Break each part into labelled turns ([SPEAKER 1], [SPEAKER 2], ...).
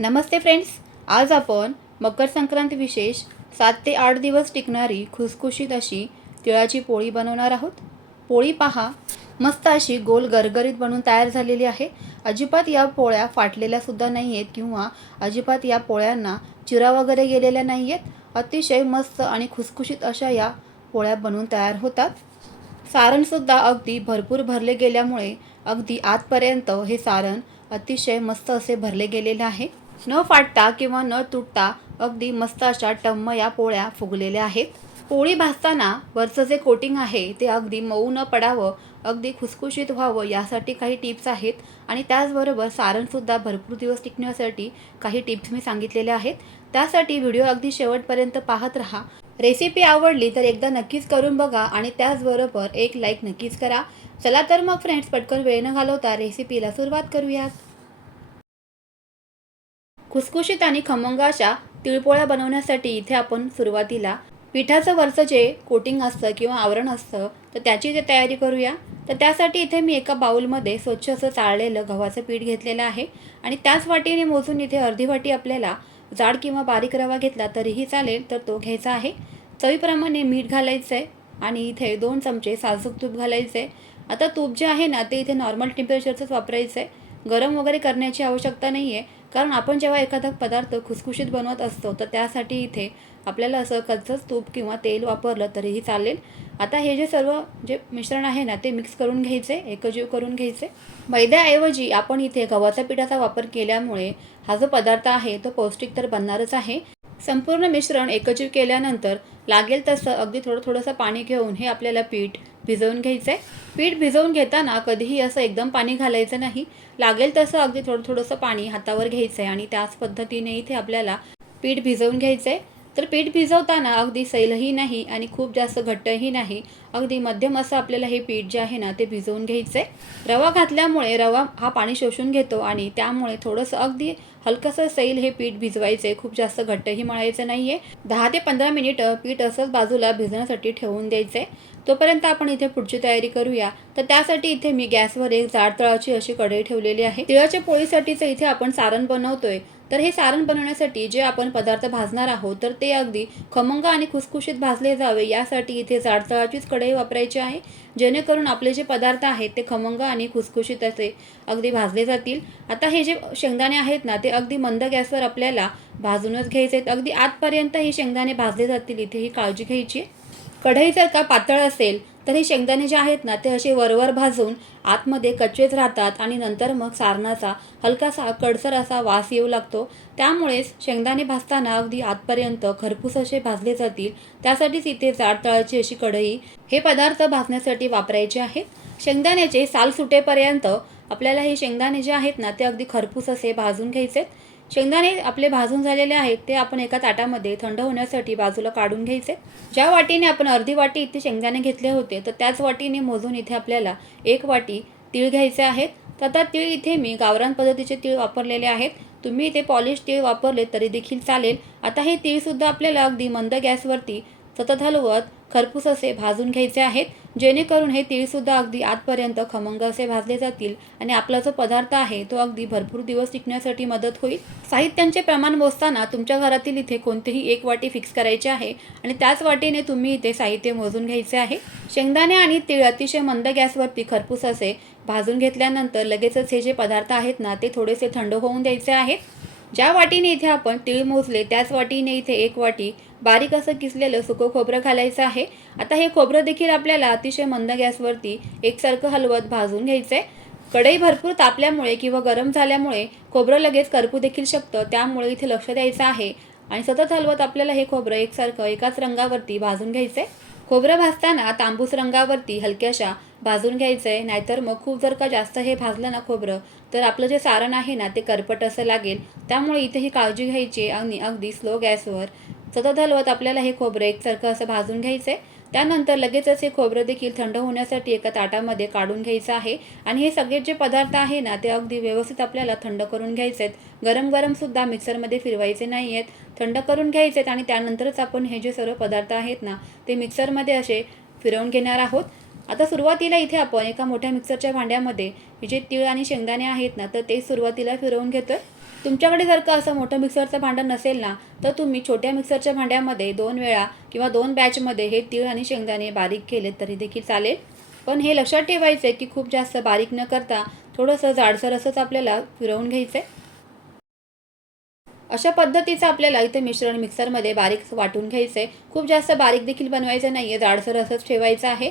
[SPEAKER 1] नमस्ते friends आज आपण मकर संक्रांत विशेष सात ते आठ दिवस टिकणारी खुसखुशीत अशी तिळाची पोळी बनवणार आहोत. पोळी पहा मस्त अशी गोल गरगरीत बनून तयार झालेली आहे. अजिबात या पोळ्या फाटलेल्या सुद्धा नाही आहेत किंवा अजिबात या पोळ्यांना चिरा वगैरे गेलेल्या नाही आहेत. अतिशय मस्त आणि खुसखुशीत अशा या पोळ्या बनवून तयार होतात. सारणसुद्धा अगदी भरपूर भरले गेल्यामुळे अगदी आतपर्यंत हे सारण अतिशय मस्त असे भरले गेलेले आहे. न फाटता किंवा न तुटता अगदी मस्त अशा टम्म या पोळ्या फुगलेल्या आहेत. पोळी भाजताना वरचं जे कोटिंग आहे ते अगदी मऊ न पडावं अगदी खुसखुशीत व्हावं यासाठी काही टिप्स आहेत. आणि त्याचबरोबर सारणसुद्धा भरपूर दिवस टिकण्यासाठी काही टिप्स मी सांगितलेल्या आहेत. त्यासाठी व्हिडिओ अगदी शेवटपर्यंत पाहत राहा. रेसिपी आवडली तर एकदा नक्कीच करून बघा आणि त्याचबरोबर एक लाईक नक्कीच करा. चला तर मग फ्रेंड्स पटकन वेळ न घालवता रेसिपीला सुरुवात करूयात. खुसखुशीत आणि खमंग अशा तिळपोळ्या बनवण्यासाठी इथे आपण सुरुवातीला पिठाचं वरचं जे कोटिंग असतं किंवा आवरण असतं तर त्याची ते तयारी करूया. तर त्यासाठी इथे मी एका बाउलमध्ये स्वच्छ असं चाळलेलं गव्हाचं पीठ घेतलेलं आहे आणि त्याच वाटीने मोजून इथे अर्धी वाटी आपल्याला जाड किंवा बारीक रवा घेतला तरीही चालेल तर तो घ्यायचा आहे. चवीप्रमाणे मीठ घालायचं आहे आणि इथे दोन चमचे साजूक तूप घालायचं आहे आता तूप जे आहे ना ते इथे नॉर्मल टेम्परेचरचंच वापरायचं आहे गरम वगैरे करण्याची आवश्यकता नाही आहे कारण आपण जेव्हा एखादा पदार्थ खुसखुशीत बनवत असतो तर त्यासाठी इथे आपल्याला असं कच्चंच तूप किंवा तेल वापरलं तरीही चालेल. आता हे जे सर्व जे मिश्रण आहे ना ते मिक्स करून घ्यायचे एकजीव करून घ्यायचे. मैद्याऐवजी आपण इथे गव्हाच्या पिठाचा वापर केल्यामुळे हा जो पदार्थ आहे तो पौष्टिक तर बनणारच आहे. संपूर्ण मिश्रण एकजीव केल्यानंतर लागेल तसं अगदी थोडं थोडंसं पाणी घेऊन हे आपल्याला पीठ भिजवून घ्यायचं आहे पीठ भिजवून घेताना कधीही असं एकदम पाणी घालायचं नाही. लागेल तसं अगदी थोडं थोडंसं पाणी हातावर घ्यायचं आहे आणि त्याच पद्धतीने इथे आपल्याला पीठ भिजवून घ्यायचं आहे तर पीठ भिजवताना अगदी सैलही नाही आणि खूप जास्त घट्टही नाही. अगदी मध्यम असं आपल्याला हे पीठ जे आहे ना ते भिजवून घ्यायचं आहे रवा घातल्यामुळे रवा हा पाणी शोषून घेतो आणि त्यामुळे थोडंसं अगदी हलकंसं सैल हे पीठ भिजवायचं आहे खूप जास्त घट्टही मळायचं नाही आहे दहा ते पंधरा मिनिट पीठ असंच बाजूला भिजण्यासाठी ठेवून द्यायचं आहे तोपर्यंत आपण इथे पुढची तयारी करूया. तर त्यासाठी इथे मी गॅसवर एक जाड तळाची अशी कढई ठेवलेली आहे. तिळाच्या पोळीसाठीचं इथे आपण सारण बनवतोय. तर हे सारण बनवण्यासाठी जे आपण पदार्थ भाजणार आहोत तर ते अगदी खमंग आणि खुसखुशीत भाजले जावे यासाठी इथे जाडतळाचीच कढई वापरायची आहे जेणेकरून आपले जे पदार्थ आहेत ते खमंग आणि खुसखुशीत असे अगदी भाजले जातील. आता हे जे शेंगदाणे आहेत ना ते अगदी मंद गॅसवर आपल्याला भाजूनच घ्यायचे आहेत. अगदी आतपर्यंत हे शेंगदाणे भाजले जातील. इथे ही काळजी घ्यायची आहे. कढई जर का पातळ असेल तर हे शेंगदाणे जे आहेत ना ते असे वरवर भाजून आतमध्ये कच्चेच राहतात आणि नंतर मग सारणाचा हलकासा कडसर असा वास येऊ लागतो. त्यामुळेच शेंगदाणे भाजताना अगदी आतपर्यंत खरपूस असे भाजले जातील. त्यासाठीच इथे जाड तळाची अशी कढई हे पदार्थ भाजण्यासाठी वापरायचे आहेत शेंगदाण्याचे साल सुटेपर्यंत आपल्याला हे शेंगदाणे जे आहेत ना ते अगदी खरपूस असे भाजून घ्यायचे शेंगदाणे आपले भाजून झालेले आहेत ते आपण एका ताटामध्ये थंड होण्यासाठी बाजूला काढून घ्यायचे. ज्या वाटीने आपण अर्धी वाटी इथे शेंगदाणे घेतले होते तर त्याच वाटीने मोजून इथे आपल्याला एक वाटी तीळ घ्यायचे आहेत. तर आता तीळ इथे मी गावरान पद्धतीचे तीळ वापरलेले आहेत. तुम्ही इथे पॉलिश तीळ वापरले तरी देखील चालेल. आता हे तीळसुद्धा आपल्याला अगदी मंद गॅसवरती सतत हलवत खरपूस असे भाजून घ्यायचे आहेत. जेणेकरून हे तीळसुद्धा अगदी आतपर्यंत खमंग असे भाजले जातील आणि आपला जो पदार्थ आहे तो अगदी भरपूर दिवस टिकण्यासाठी मदत होईल. साहित्यांचे प्रमाण मोजताना तुमच्या घरातील इथे कोणतेही एक वाटी फिक्स करायची आहे आणि त्याच वाटीने तुम्ही इथे साहित्य मोजून घ्यायचे आहे. शेंगदाणे आणि तीळ अतिशय मंद गॅसवरती खरपूस असे भाजून घेतल्यानंतर लगेचच हे जे पदार्थ आहेत ना ते थोडेसे थंड होऊन द्यायचे आहेत. ज्या वाटीने इथे आपण तीळ मोजले त्याच वाटीने इथे एक वाटी बारीक असं किसलेलं सुकं खोबरं घालायचं आहे. आता हे खोबरं देखील आपल्याला अतिशय मंद गॅसवरती एकसारखं हलवत भाजून घ्यायचं आहे कढई भरपूर तापल्यामुळे किंवा गरम झाल्यामुळे खोबरं लगेच करपू देखील शकतं. त्यामुळे इथे लक्ष द्यायचं आहे. आणि सतत हलवत आपल्याला हे खोबरं एकसारखं एकाच रंगावरती भाजून घ्यायचं आहे खोबरं भाजताना तांबूस रंगावरती हलक्याशा भाजून घ्यायचं आहे नाहीतर मग खूप जर का जास्त हे भाजलं ना खोबरं तर आपलं जे सारण आहे ना ते करपट असं लागेल. त्यामुळे इथे ही काळजी घ्यायची आणि अगदी स्लो गॅसवर सतत हलवत आपल्याला हे खोबरं एकसारखं असं भाजून घ्यायचं आहे त्यानंतर लगेचच हे खोबरं देखील थंड होण्यासाठी एका ताटामध्ये काढून घ्यायचं आहे. आणि हे सगळे जे पदार्थ आहे ना ते अगदी व्यवस्थित आपल्याला थंड करून घ्यायचे आहेत गरम गरमसुद्धा मिक्सरमध्ये फिरवायचे नाही आहेत थंड करून घ्यायचे आहेत आणि त्यानंतरच आपण हे जे सर्व पदार्थ आहेत ना ते मिक्सरमध्ये असे फिरवून घेणार आहोत. आता सुरुवातीला इथे आपण एका मोठ्या मिक्सरच्या भांड्यामध्ये जे तीळ आणि शेंगदाणे आहेत ना तर ते सुरुवातीला फिरवून घेतो तुमच्याकडे जर का असं मोठं मिक्सरचं भांडं नसेल ना तर तुम्ही छोट्या मिक्सरच्या भांड्यामध्ये दोन वेळा किंवा दोन बॅचमध्ये हे तीळ आणि शेंगदाणे बारीक केले तरी देखील चालेल. पण हे लक्षात ठेवायचं आहे की खूप जास्त बारीक न करता थोडंसं जाडसर असंच आपल्याला फिरवून घ्यायचं आहे अशा पद्धतीचं आपल्याला इथे मिश्रण मिक्सरमध्ये बारीक वाटून घ्यायचं आहे खूप जास्त बारीक देखील बनवायचं नाही आहे जाडसर असंच ठेवायचं आहे.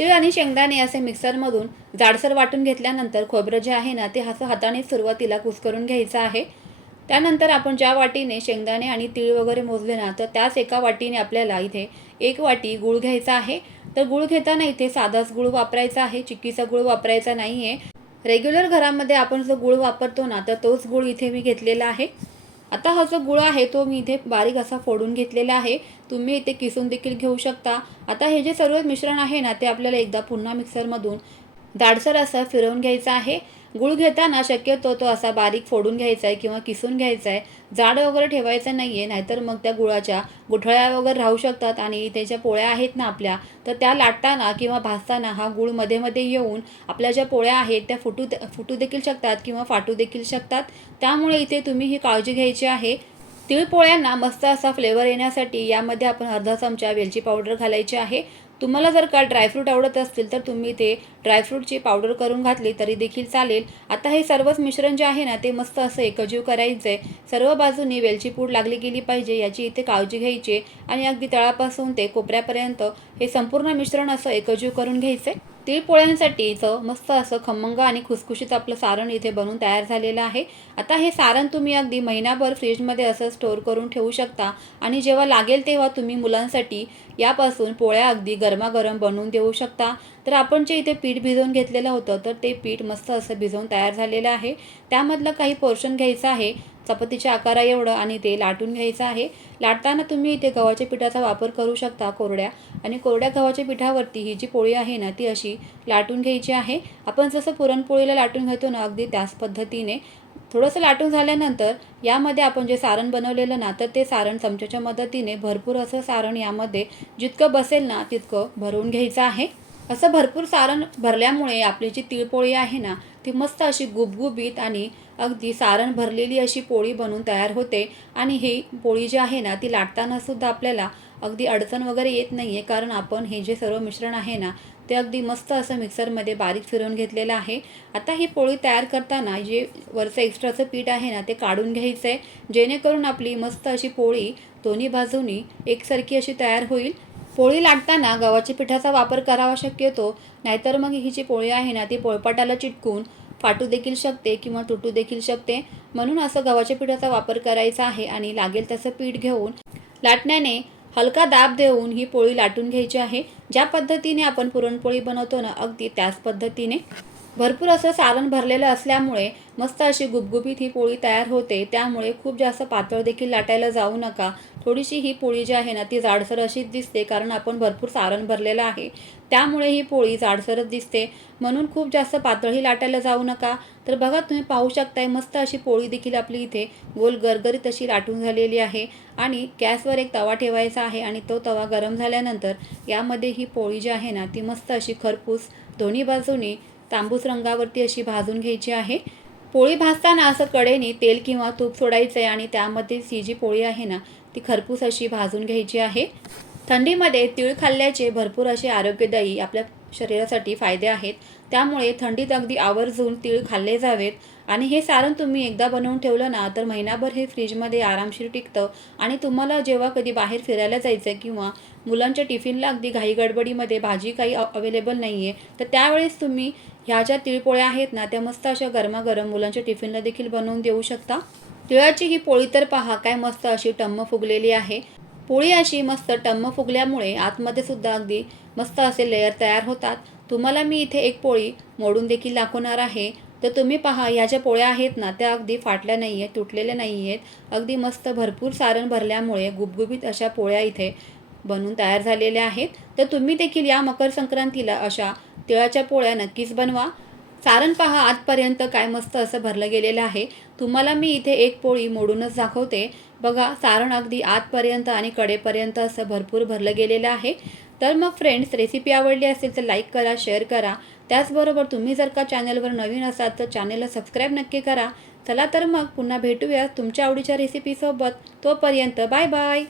[SPEAKER 1] तीळ आणि शेंगदाणे असे मिक्सरमधून जाडसर वाटून घेतल्यानंतर खोबरं जे आहे ना ते असं हाताने सुरुवातीला कुस्करून घ्यायचं आहे. त्यानंतर आपण ज्या वाटीने शेंगदाणे आणि तीळ वगैरे मोजले ना तर त्याच एका वाटीने आपल्याला इथे एक वाटी गूळ घ्यायचा आहे. तर गूळ घेताना इथे साधाच गूळ वापरायचा आहे. चिक्कीचा गूळ वापरायचा नाही आहे रेग्युलर घरामध्ये आपण जो गूळ वापरतो ना तर तोच गूळ इथे मी घेतलेला आहे. आता हा जो गुळ आहे तो मी इथे बारीक असा फोडून घेतलेला आहे. तुम्ही इथे किसून देखील घेऊ शकता. आता हे जे सर्व मिश्रण आहे ना ते आपल्याला एकदा पुन्हा मिक्सरमधून दाडसर असं फिरवून घ्यायचं आहे. गुळ घेताना शक्यतो तो असा बारीक फोडून घ्यायचा आहे किंवा किसून घ्यायचा आहे जाड वगैरे ठेवायचं नाही आहे नाहीतर मग त्या गुळाच्या गुठळ्या वगैरे राहू शकतात आणि त्याच्या पोळ्या आहेत ना आपल्या तर त्या लाटताना किंवा भाजताना हा गुळमध्ये मध्ये येऊन आपल्या ज्या पोळ्या आहेत त्या फुटू फुटू देखील शकतात किंवा फाटू देखील शकतात. त्यामुळे इथे तुम्ही ही काळजी घ्यायची आहे. तिळपोळ्यांना मस्त असा फ्लेवर येण्यासाठी यामध्ये आपण अर्धा चमचा वेलची पावडर घालायची आहे. तुम्हाला जर का ड्रायफ्रूट आवडत असतील तर तुम्ही ते ड्रायफ्रूटची पावडर करून घातली तरी देखील चालेल. आता हे सर्वच मिश्रण जे आहे ना ते मस्त असं एकजीव करायचं. आहे सर्व बाजूनी वेलची पूड लागली गेली पाहिजे याची इथे काळजी घ्यायची आणि अगदी तळापासून ते कोपऱ्यापर्यंत हे संपूर्ण मिश्रण असं एकजीव करून घ्यायचं. आहे तीळ पोळ्यांसाठीचं मस्त असं खमंग आणि खुसखुशीत आपलं सारण इथे बनून तयार झालेलं आहे. आता हे सारण तुम्ही अगदी महिनाभर फ्रीजमध्ये असं स्टोअर करून ठेवू शकता आणि जेव्हा लागेल तेव्हा तुम्ही मुलांसाठी यापासून पोळ्या अगदी गरमागरम बनवून देऊ शकता. तर आपण जे इथे पीठ भिजवून घेतलेलं होतं तर ते पीठ मस्त असं भिजवून तयार झालेलं आहे. त्यामधलं काही पोर्शन घ्यायचं आहे. चपातीच्या आकारा एवढं आणि ते लाटून घ्यायचं आहे. लाटताना तुम्ही इथे गव्हाच्या पिठाचा वापर करू शकता कोरड्या. आणि कोरड्या गव्हाच्या पिठावरती ही जी पोळी आहे ना ती अशी लाटून घ्यायची आहे. आपण जसं पुरणपोळीला लाटून घेतो ना अगदी त्याच पद्धतीने. थोडंसं लाटून झाल्यानंतर यामध्ये आपण जे सारण बनवलेलं ना तर ते सारण चमच्याच्या मदतीने भरपूर असं सारण यामध्ये जितकं बसेल ना तितकं भरवून घ्यायचं आहे. असं भरपूर सारण भरल्यामुळे आपली जी तिळपोळी आहे ना ती मस्त अशी गुबगुबीत आणि अगदी सारण भरलेली अशी पोळी बनून तयार होते. आणि ही पोळी जी आहे ना ती लाटतानासुद्धा आपल्याला अगदी अडचण वगैरे येत नाही आहे कारण आपण हे जे सर्व मिश्रण आहे ना ते अगदी मस्त असं मिक्सरमध्ये बारीक फिरवून घेतलेलं आहे. आता ही पोळी तयार करताना जे वरचं एक्स्ट्राचं पीठ आहे ना ते काढून घ्यायचं आहे जेणेकरून आपली मस्त अशी पोळी दोन्ही बाजूनी एकसारखी अशी तयार होईल. पोळी लाटताना गव्हाच्या पिठाचा वापर करावा शक्यतो नाहीतर मग ही जी पोळी आहे ना ती पोळपाटाला चिटकून फाटू देखील शकते किंवा तुटू देखील शकते. म्हणून असं गव्हाच्या पिठाचा वापर करायचा आहे आणि लागेल तसं पीठ घेऊन लाटण्याने हलका दाब देऊन ही पोळी लाटून घ्यायची आहे. ज्या पद्धतीने आपण पुरणपोळी बनवतो ना अगदी त्याच पद्धतीने. भरपूर असं सारण भरलेलं असल्यामुळे मस्त अशी गुबगुबीत ही पोळी तयार होते. त्यामुळे खूप जास्त पातळ देखील लाटायला जाऊ नका. थोडीशी ही पोळी जी आहे ना ती जाडसर अशीच दिसते कारण आपण भरपूर सारण भरलेलं आहे. त्यामुळे ही पोळी जाडसरच दिसते. म्हणून खूप जास्त पातळी लाटायला जाऊ नका. तर बघा तुम्ही पाहू शकताय मस्त अशी पोळी देखील आपली इथे गोल गरगरीत अशी लाटून झालेली आहे. आणि गॅसवर एक तवा ठेवायचा आहे आणि तो तवा गरम झाल्यानंतर यामध्ये ही पोळी जी आहे ना ती मस्त अशी खरपूस दोन्ही बाजूनी तांबूस रंगावरती अशी भाजून घ्यायची आहे. पोळी भाजताना असं कडेने तेल किंवा तूप सोडायचं आहे आणि त्यामध्ये ही जी पोळी आहे ना ती खरपूस अशी भाजून घ्यायची आहे. थंडीमध्ये तीळ खाल्ल्याचे भरपूर असे आरोग्यदायी आपल्या शरीरासाठी फायदे आहेत. त्यामुळे थंडीत अगदी आवर्जून तीळ खाल्ले जावेत. आणि हे सारण तुम्ही एकदा बनवून ठेवलं ना तर महिनाभर हे फ्रीजमध्ये आरामशीर टिकतं. आणि तुम्हाला जेव्हा कधी बाहेर फिरायला जायचं किंवा मुलांच्या टिफिनला अगदी घाई गडबडीमध्ये भाजी काही अवेलेबल नाही आहे तर त्यावेळेस तुम्ही ह्या ज्या तिळपोळ्या आहेत ना त्या मस्त अशा गरमागरम मुलांच्या टिफिनला देखील बनवून देऊ शकता. तिळाची ही पोळी तर पहा काय मस्त अशी टम्म फुगलेली आहे. पोळी अशी मस्त टम्म फुगल्यामुळे आतमध्ये सुद्धा अगदी मस्त असे लेयर तयार होतात. तुम्हाला मी इथे एक पोळी मोडून देखील दाखवणार आहे. तर तुम्ही पहा ह्या ज्या पोळ्या आहेत ना त्या अगदी फाटल्या नाही आहेत तुटलेल्या नाही आहेत अगदी मस्त भरपूर सारण भरल्यामुळे गुबगुबीत अशा पोळ्या इथे बनून तयार झालेल्या आहेत. तर तुम्ही देखील या मकर संक्रांतीला अशा तिळाच्या पोळ्या नक्कीच बनवा. सारण पहा आजपर्यंत काय मस्त असं भरलं गेलेलं आहे. तुम्हाला मी इथे एक पोळी मोडूनच दाखवते. बघा सारण अगदी आतपर्यंत आणि कडेपर्यंत असं भरपूर भरलं गेलेलं आहे. तर मग फ्रेंड्स रेसिपी आवडली असेल तर लाईक करा शेअर करा. त्याचबरोबर तुम्ही जर का चॅनलवर नवीन असाल तर चॅनलला सबस्क्राईब नक्की करा. चला तर मग पुन्हा भेटूया तुमच्या आवडीच्या रेसिपीसोबत तोपर्यंत बाय बाय